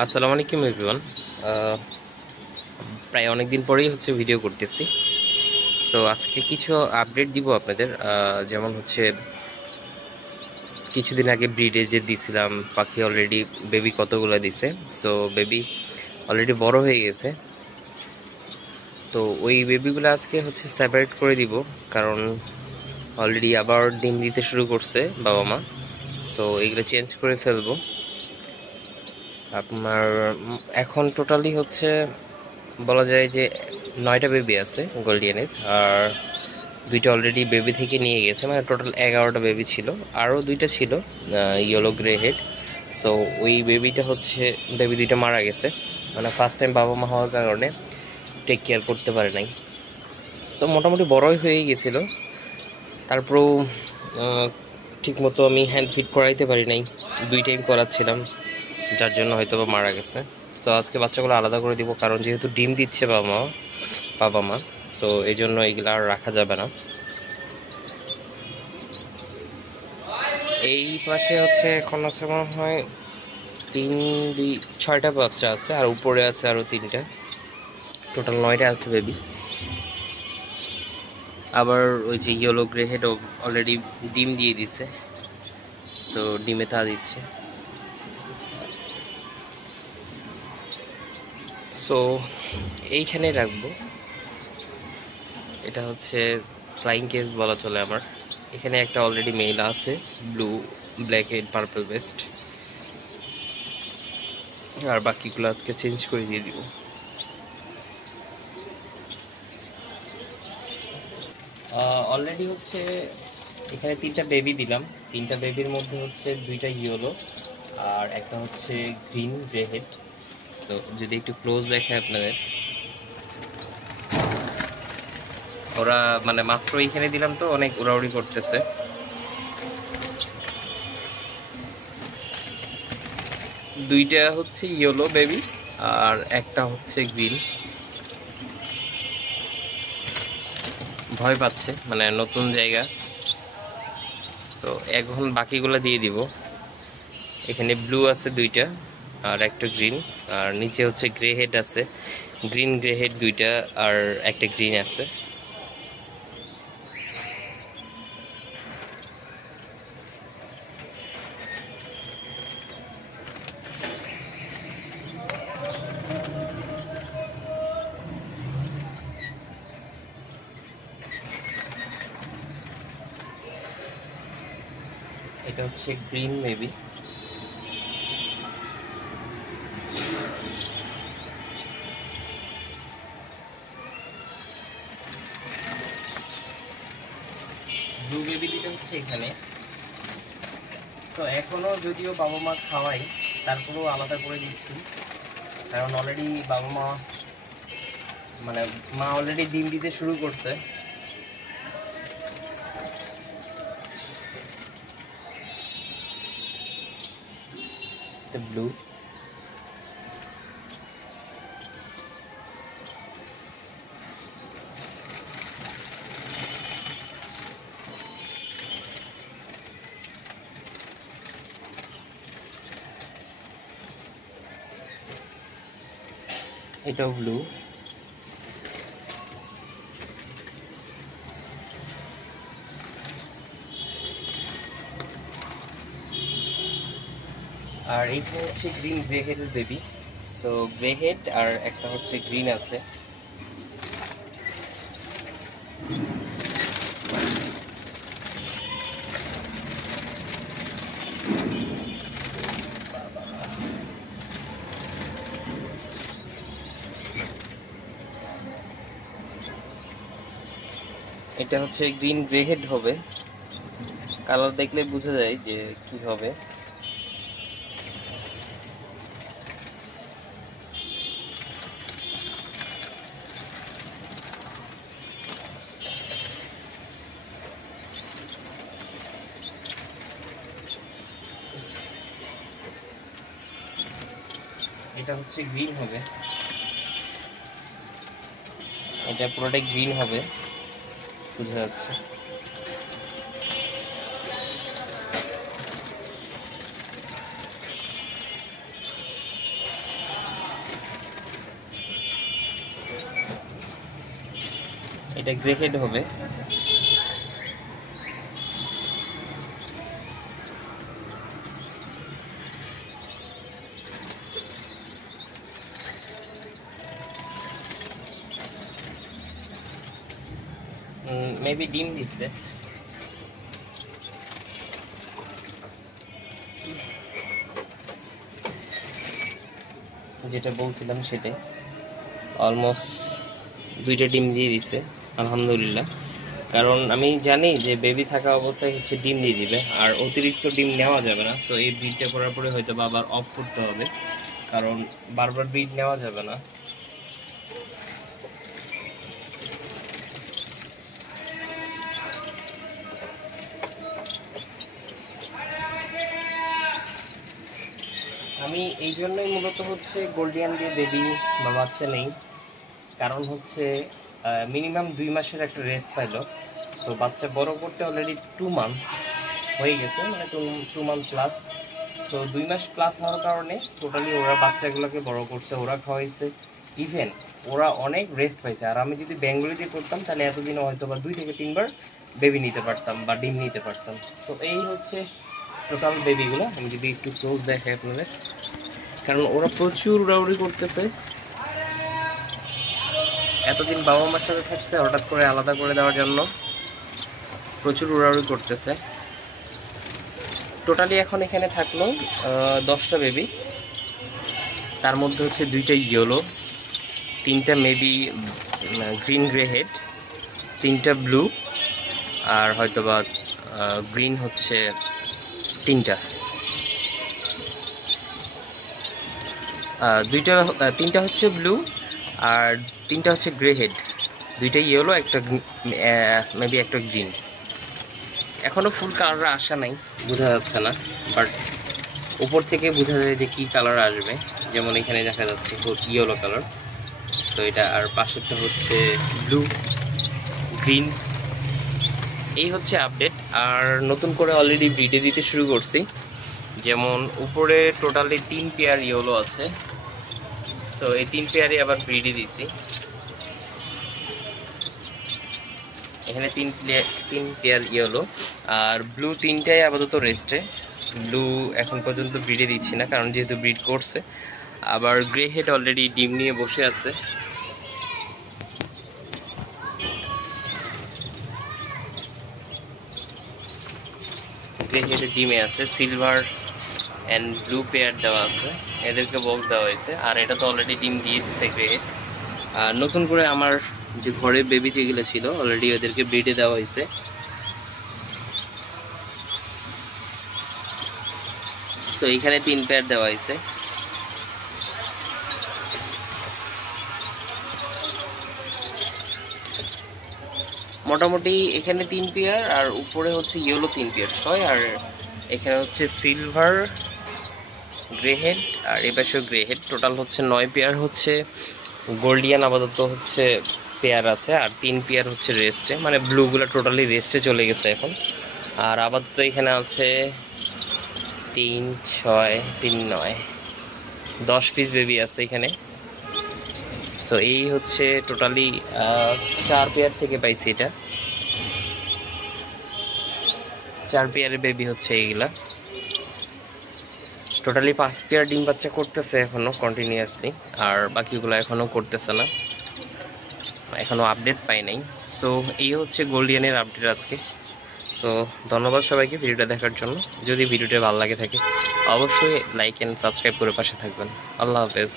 আসসালামু আলাইকুম এভরিওয়ান। প্রায় অনেক দিন পরেই ভিডিও করতেছি। সো আজকে কিছু আপডেট দিব আপনাদের। যেমন কিছুদিন আগে ব্রিডে যে দিছিলাম পাখি, অলরেডি বেবি কতগুলো দিছে। সো বেবি অলরেডি বড় হয়ে গেছে। তো ওই বেবিগুলো আজকে সেপারেট করে দিব, কারণ অলরেডি আবার ডিম দিতে শুরু করছে বাবা মা। সো এগুলো চেঞ্জ করে ফেলবো। আপনার এখন টোটালি বলা যায় যে 9টা বেবি আছে গোল্ডিয়ানের, আর দুইটা অলরেডি বেবি থেকে নিয়ে গেছে, মানে টোটাল 11টা বেবি ছিল। আরও দুইটা ছিল ইয়েলো গ্রে হেড। সো ওই বেবি দুইটা মারা গেছে, মানে ফার্স্ট টাইম বাবা মা হওয়ার কারণে টেক কেয়ার করতে পারে নাই। সো মোটামুটি বড়ই হয়ে গেছিলো, তারপরেও ঠিক মতো আমি হ্যান্ড ফিট করাইতে পারি নাই, 2 টাইম করাচ্ছিলাম, যার জন্য হয়তো বা মারা গেছে। তো আজকে বাচ্চাগুলো আলাদা করে দিব, কারণ যেহেতু ডিম দিচ্ছে বাবা মা, সো এই জন্য এগুলো আর রাখা যাবে না। এই পাশে এখন আছে মনে হয় 6টা বাচ্চা আছে, আর উপরে আছে আরো 3টা, টোটাল 9টা আছে বেবি। আবার ওই যে ইয়েলো গ্রে হেড অলরেডি ডিম দিয়ে দিছে, তো ডিমে তা দিচ্ছে। সো এইখানে রাখবো। এটা ফ্লাইং কেস বলা চলে আমার। এখানে একটা অলরেডি মেল আছে, ব্লু ব্ল্যাক হেড পার্পল বেস্ট, আর বাকিগুলো আজকে চেঞ্জ করে দিয়ে দিব। অলরেডি এখানে 3টা বেবি দিলাম। 3টা বেবির মধ্যে 2টা ইয়েলো আর একটা গ্রিন গ্রে হেড। সো যদি একটু ক্লোজ দেখে আপনাদের, ওরা মানে মাত্র এখানে দিলাম তো অনেক উড়াউড়ি করতেছে। দুইটা ইয়েলো বেবি আর একটা গ্রিন। ভয় পাচ্ছে, মানে নতুন জায়গা। তো এখন বাকিগুলো দিয়ে দিব। এখানে ব্লু আছে 2টা আর একটা গ্রিন, আর নিচে গ্রে হেড আছে, গ্রিন গ্রে হেড 2টা আর একটা গ্রিন আছে। এটা গ্রিন মেবি। ব্লু বেবি দুটো এখানে। তো এখনো যদিও বাবা মা খাওয়াই, তারপরেও আলাদা করে দিচ্ছি, কারণ অলরেডি বাবা মা মানে মা অলরেডি ডিম দিতে শুরু করছে। ব্লু এটাও ব্লু। আর এইখানে গ্রিন গ্রে হেডের বেবি। সো গ্রে হেড আর একটা গ্রিন আছে। এটা গ্রিন গ্রে হেড হবে, কালার দেখলে বোঝা যায় যে কি হবে। এটা গ্রিন হবে, এটা পুরোটাই গ্রিন হবে, বোঝা যাচ্ছে। এটা গ্রে হেড হবে। মেবি ডিম দিচ্ছে। যেটা বলছিলাম সেটাই, অলমোস্ট 2টা ডিম দিয়ে দিছে আলহামদুলিল্লাহ। কারণ আমি জানি যে বেবি থাকা অবস্থায় হচ্ছে ডিম দিয়ে দিবে, আর অতিরিক্ত ডিম নেওয়া যাবে না। সো এই ব্রিডটা করার পরে হয়তো বা আবার অফ করতে হবে, কারণ বারবার ব্রিড নেওয়া যাবে না। আমি এই জন্যই মূলত হচ্ছে গোল্ডিয়ান দিয়ে বেবি বা বাচ্চা নেই, কারণ হচ্ছে মিনিমাম 2 মাসের একটা রেস্ট পাইলো। সো বাচ্চা বড় করতে অলরেডি 2 মান্থ হয়ে গেছে, মানে 2 মান্থ প্লাস। তো 2 মাস প্লাস হওয়ার কারণে টোটালি ওরা বাচ্চাগুলোকে বড় করছে, ওরা খাওয়াইছে, ইভেন ওরা অনেক রেস্ট পাইছে। আর আমি যদি বেঙ্গলিতে করতাম তাহলে এতদিনে হয়তো বা 2 থেকে 3 বার বেবি নিতে পারতাম বা ডিম নিতে পারতাম। তো এই হচ্ছে টোটাল বেবিগুলো। আমি যদি একটু ক্লোজ দেখাই আপনাদের, কারণ ওরা প্রচুর উড়াউড়ি করতেছে। এতদিন বাবা মার সাথে থাকছে, হঠাৎ করে আলাদা করে দেওয়ার জন্য প্রচুর উড়াউড়ি করতেছে। টোটালি এখন এখানে থাকলো 10টা বেবি। তার মধ্যে হচ্ছে 2টা ইয়েলো, 3টা মেবি গ্রিন গ্রে হেড, 3টা ব্লু, আর হয়তোবা গ্রিন হচ্ছে 3টা। 3টা হচ্ছে ব্লু আর 3টা হচ্ছে গ্রে হেড, 2টা ইয়েলো, একটা মেবি একটা গ্রিন। এখনো ফুল কালার আসা নাই, বোঝা যাচ্ছে না, বাট উপর থেকে বোঝা যায় যে কি কালার আসবে। যেমন এখানে দেখা যাচ্ছে ইয়েলো কালার, তো এটা, আর পাশেরটা হচ্ছে ব্লু গ্রিন। এই হচ্ছে আপডেট। আর নতুন করে অলরেডি ব্রিডে দিতে শুরু করছি। যেমন উপরে টোটালি 3 পেয়ার ইয়েলো আছে, সো এই 3 পেয়ারই আবার ব্রিডে দিছি। এখানে 3 পেয়ার ইয়েলো, আর ব্লু 3টাই আপাতত রেস্টে। ব্লু এখন পর্যন্ত ব্রিডে দিচ্ছি না, কারণ যেহেতু ব্রিড করছে। আবার গ্রে হেড অলরেডি ডিম নিয়ে বসে আছে। গ্রে হেডের ডিমে আছে, সিলভার অ্যান্ড ব্লু পেয়ার দেওয়া আছে, এদেরকে বক্স দেওয়া হয়েছে। আর এটা তো অলরেডি ডিম দিয়ে দিচ্ছে গ্রে হেড। আর নতুন করে আমার যে ঘরে বেবি যেগুলো ছিল অলরেডি ওদেরকে ব্রিডে দেওয়া হয়েছে। তো এইখানে 3 পেয়ার দেওয়া হয়েছে। মোটামুটি এখানে 3 পেয়ার, আর উপরে হচ্ছে ইয়েলো 3 পেয়ার, 6। আর এখানে হচ্ছে সিলভার, গ্রে হেড, আর এপাশেও গ্রে হেড। টোটাল হচ্ছে 9 পেয়ার হচ্ছে গোল্ডিয়ান আপাতত হচ্ছে পেয়ার আছে, আর 3 পেয়ার হচ্ছে রেস্টে, মানে ব্লুগুলো টোটালি রেস্টে চলে গেছে এখন। আর আপাতত এখানে আছে 3, 6, 3, 9, 10 পিস বেবি আছে এখানে। সো এই হচ্ছে টোটালি 4 পেয়ার থেকে পাইছি এটা। 4 পেয়ারের বেবি হচ্ছে এইগুলা। টোটালি 5 পেয়ার ডিম বাচ্চা করতেছে এখনো কন্টিনিউয়াসলি, আর বাকিগুলো এখনো করতেছে না, এখনো আপডেট পাই নাই। সো এই হচ্ছে গোল্ডিয়ানের আপডেট আজকে। সো ধন্যবাদ সবাইকে ভিডিওটা দেখার জন্য। যদি ভিডিওটা ভালো লাগে থাকে অবশ্যই লাইক অ্যান্ড সাবস্ক্রাইব করে পাশে থাকবেন। আল্লাহ হাফেজ।